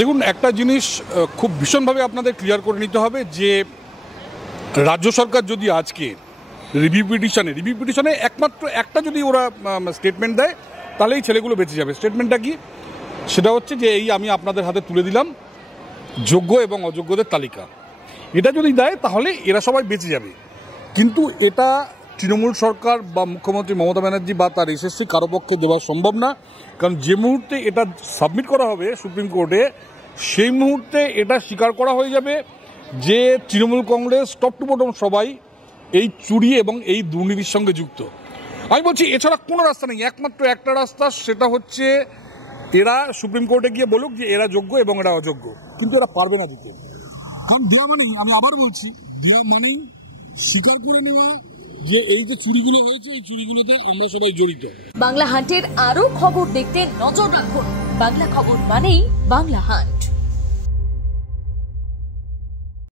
দেখুন, একটা জিনিস খুব ভীষণভাবে আপনাদের ক্লিয়ার করে নিতে হবে যে রাজ্য সরকার যদি আজকে রিভিউ পিটিশনে একমাত্র একটা যদি ওরা স্টেটমেন্ট দেয় তাহলে এই ছেলেগুলো বেঁচে যাবে। স্টেটমেন্টটা কি? সেটা হচ্ছে যে এই আমি আপনাদের হাতে তুলে দিলাম যোগ্য এবং অযোগ্যদের তালিকা। এটা যদি দেয় তাহলে এরা সবাই বেঁচে যাবে। কিন্তু এটা তৃণমূল সরকার বা মুখ্যমন্ত্রী মমতা ব্যানার্জি বা তার এসএসসি কারো পক্ষে দেওয়া সম্ভব না। কারণ যে মুহূর্তে এটা সাবমিট করা হবে সুপ্রিম কোর্টে, সেই মুহূর্তে এটা স্বীকার করা হয়ে যাবে যে Trinamool Congress top to bottom সবাই এই চুরি এবং এই দুর্নীতির সঙ্গে যুক্ত। আমি বলছি এছাড়া কোনো রাস্তা নেই, একমাত্র একটা রাস্তা, সেটা হচ্ছে এরা সুপ্রিম কোর্টে গিয়ে বলুক যে এরা যোগ্য এবং এরা অযোগ্য। কিন্তু এরা পারবে না দিতে, কারণ দেওয়া মানেই, আমি আবার বলছি, দেওয়া মানেই স্বীকার করে নেওয়া যে এই যে চুরিগুলো হয়েছে এই চুরিগুলোতে আমরা সবাই জড়িত। বাংলা হান্টের আরো খবর দেখতে নজর রাখুন। বাংলা খবর মানেই বাংলা হান্ট।